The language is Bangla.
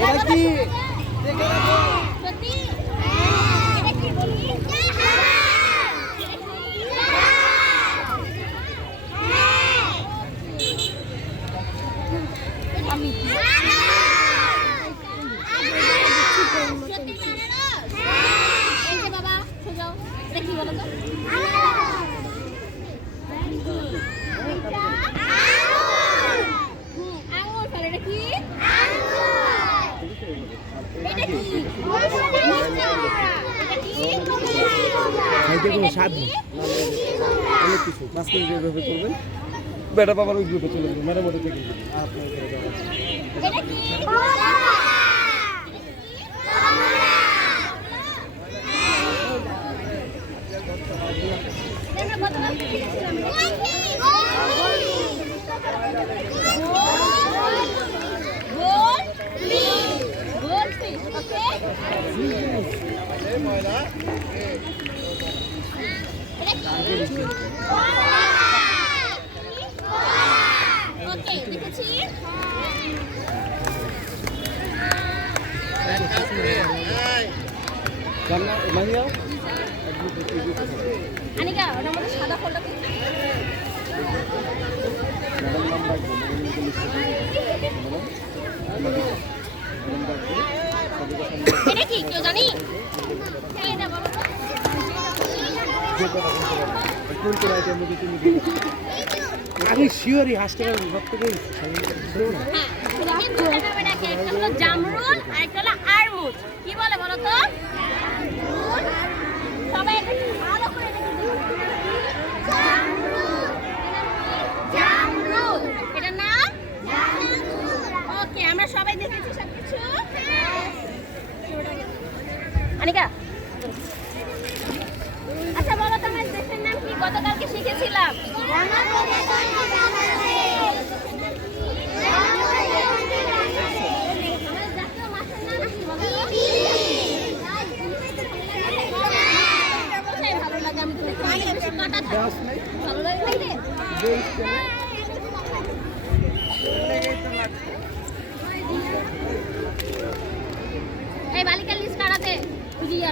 এটা কি সত্যি এটা কি বলি আমি সত্যি জানো এই যে বাবা সোজাও এটা কি বলো তো হুম, আঙুর ফল এটা কি এটা কি এটা কি খাইতে কোনো স্বাদ অনেক কিছু করবেন বেটা বাবার ওই গ্রুপে চলে যাবে মেরামতি মধ্যে থেকে। আপনার এখানে যাবে না। এটা কি এটা গতকাল কিনেছিলাম। গোল গোল ফিশ ওকে ওকে দেখেছি রান্না মাহিয়া আনিকা ওটার মধ্যে সাদা ফলটা এটা কি কেউ জানি কি এটা বলো তো? কোন কোন আইটেম মধ্যে তুমি দিবে আমি শিওরই হাসপাতাল সব থেকে হ্যাঁ জামরুল আর একটা হলো আরমুদ। কি বলে বলো তো? সবাই ভালো করে জামরুল। এটার নাম? ওকে আমরা সবাই দেখেছি সবকিছু। আনিকা আচ্ছা বলো তো আমার দেশের নাম কি গতকালকে শিখেছিলাম? এই বালিকার লিস্ট কাটাতে বুঝিয়া